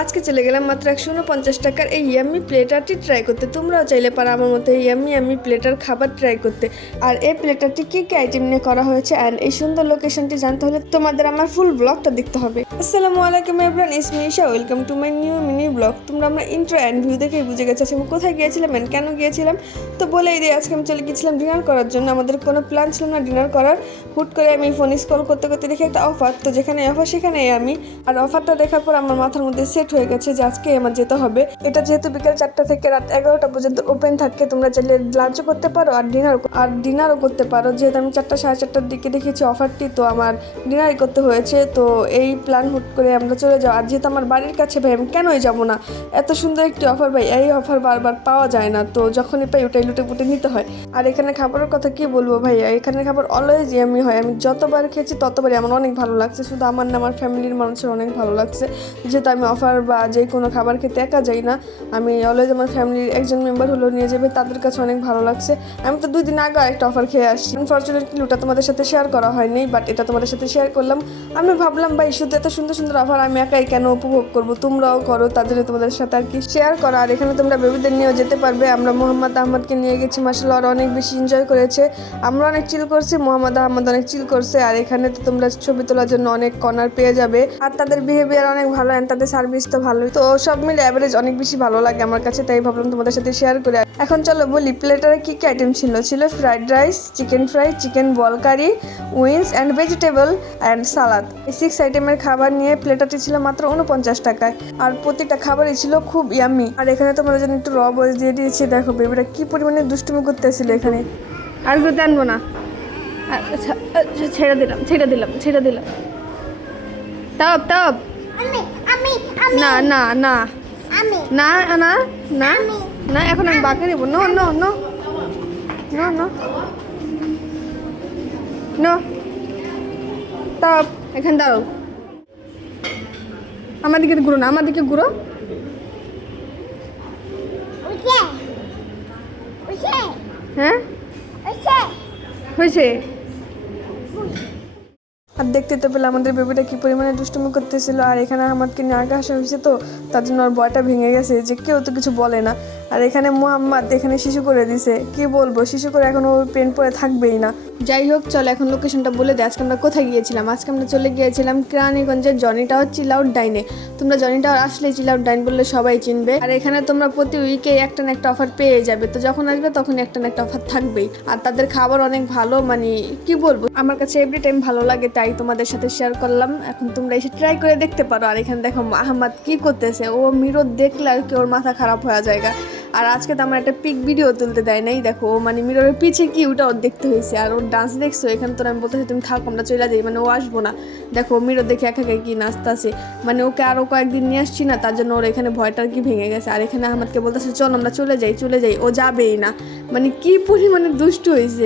আজকে চলে গেলাম মাত্র 149 টাকার এই ইয়াম্মি প্লেটারটি ট্রাই করতে। তোমরাও চাইলে পারো আমার মতো এই ইয়াম্মি প্লেটার খাবার ট্রাই করতে। আর এই প্লেটারটি কী কী আইটেম নিয়ে করা হয়েছে অ্যান্ড এই সুন্দর লোকেশনটি জানতে হলে তোমাদের আমার ফুল ব্লগটা দেখতে হবে। আসসালামু আলাইকুম everyone, it's me Isha, welcome to my new mini blog. তোমরা আমরা ইন্ট্রো অ্যান্ড ভিউ দেখেই বুঝে গেছো আমি কোথায় গিয়েছিলাম অ্যান্ড কেন গিয়েছিলাম। তো বলেই দিই, আজকে আমি চলে গিয়েছিলাম ডিনার করার জন্য। আমাদের কোনো প্ল্যান ছিল না ডিনার করার। হুট করে আমি ফোন স্ক্রল করতে করতে দেখি একটা অফার, তো যেখানে অফার সেখানেই আমি। আর অফারটা দেখার পর আমার মাথার মধ্যে সেট হয়ে গেছে যে আজকে আমার যেতে হবে। এটা যেহেতু বিকেল 4টা থেকে রাত 11টা পর্যন্ত ওপেন থাকে, তোমরা চাইলে লাঞ্চও করতে পারো আর ডিনারও করতে পারো। যেহেতু আমি 4টা সাড়ে 4টার দিকে দেখেছি অফারটি, তো আমার ডিনারই করতে হয়েছে। তো এই প্ল্যান হুট করে আমরা চলে যাও। আর যেহেতু আমার বাড়ির কাছে, ভাই আমি কেনই যাবো না, এত সুন্দর একটি অফার, ভাই এই অফার বারবার পাওয়া যায় না। তো যখনই পাই ওটাই লুটে পুটে নিতে হয়। আর এখানে খাবারের কথা কি বলবো ভাইয়া, এখানে খাবার অলওয়েজ ইয়ামি হয়। আমি যতবার খেয়েছি ততবারই আমার অনেক ভালো লাগছে। শুধু আমার না, আমার ফ্যামিলির মানুষের অনেক ভালো লাগছে। যেহেতু আমি অফার বা যে কোনো খাবার খেতে একা যাই না, আমি অলওয়েজ আমার ফ্যামিলির একজন মেম্বার হলো নিয়ে যাবে, তাদের কাছে অনেক ভালো লাগছে। আমি তো 2 দিন আগে একটা অফার খেয়ে আসছি। আনফর্চুনেটলি ওটা তোমাদের সাথে শেয়ার করা হয়নি, বাট এটা তোমাদের সাথে শেয়ার করলাম। আমি ভাবলাম ভাই শুধু এত সুন্দর সুন্দর অফার আমি একাই কেন উপভোগ করবো, তোমরাও করো, তার জন্য তোমাদের সাথে আর কি শেয়ার করা। আর এখানে তোমরা বেবিদের নিয়েও যেতে পারবে। আমরা মোহাম্মদ আহমদকে নিয়ে গেছি, মাশাআল্লাহ ওরা অনেক বেশি এনজয় করেছে। আমরা অনেক চিল করছি, মোহাম্মদ আহমদ অনেক চিল করছে। আর এখানে তো তোমরা ছবি তোলার জন্য অনেক কর্নার পেয়ে যাবে। আর তাদের বিহেভিয়ার অনেক ভালো অ্যান্ড তাদের সার্ভিস তো ভালোই। তো সব মিলে অ্যাভারেজ অনেক বেশি ভালো লাগে আমার কাছে, তাই ভাবলাম তোমাদের সাথে শেয়ার করে। এখন চলো বলি প্লেটারে কী কী আইটেম ছিল। ছিল fried rice, chicken fry, chicken ball curry, wings and vegetable and salad. এই 6 আইটেমের খাবার নিয়ে প্লেটারটি ছিল মাত্র 49 টাকায়। আর প্রতিটা খাবারই ছিল খুব ইয়ামি। আর এখানে তোমাদের জন্য একটু র বয়েস দিয়ে দিয়েছি। দেখো বেবিটা কি পরিমাণে দুষ্টুমি করতেছিল এখানে। আর করতে আনবো না, আচ্ছা ছেড়ে দিলাম। তব না না না না না না না, এখন আমি বাঁকে নেবো। No no no no no no, তব এখানে দাঁড়ো। আমার দিকে ঘুরো না, আমার দিকে ঘুরো। হ্যাঁ হয়েছে। আর দেখতে তো পেলে আমাদের বেবিটা কি পরিমাণে দুষ্টুমি করতেছিল। আর এখানে আমাকে নিয়ে আগে আসা হয়েছে, তো তার জন্য ওর ভয়টা ভেঙে গেছে যে কেউ তো কিছু বলে না। আর এখানে মোহাম্মদ এখানে শিশু করে দিছে, কি বলবো, শিশু করে এখন ওর পেন পরে থাকবেই না। যাই হোক চলো এখন লোকেশনটা বলে দিই। আজকে আমরা কোথায় গিয়েছিলাম। আজকে আমরা চলে গিয়েছিলাম কেরানীগঞ্জের জনি টাওয়ার চিল আউট ডাইনে। তোমরা জনি টাওয়ার আসলে চিল আউট ডাইন বললে সবাই চিনবে। আর এখানে তোমরা প্রতি উইকে একটা না একটা অফার পেয়ে যাবে। তো যখন আসবে তখন একটা না একটা অফার থাকবেই। আর তাদের খাবার অনেক ভালো, মানে কি বলবো, আমার কাছে এভরি টাইম ভালো লাগে, তাই তোমাদের সাথে শেয়ার করলাম। এখন তোমরা এসে ট্রাই করে দেখতে পারো। আর এখানে দেখো আহমদ কি করতেছে, ও মিরর দেখলে আর কি ওর মাথা খারাপ হয়ে যায়। আর আজকে তো আমার একটা পিক ভিডিও তুলতে দেয় নাই, দেখো ও মানে মিররের পিছে কি ওটা ওর দেখতে হয়েছে। আর ওর ডান্স দেখছো, এখানে তো আমি বলতেছি তুমি থাকো আমরা চলে যাই, মানে ও আসবো না। দেখো মিরর দেখে একা কি নাচতেছে, মানে ওকে আরও কয়েকদিন নিয়ে আসছি না, তার জন্য ওর এখানে ভয়টার কি ভেঙে গেছে। আর এখানে আহমদকে বলতেছে চল আমরা চলে যাই, ও যাবেই না, মানে কি পরিমাণে দুষ্টু হয়েছে।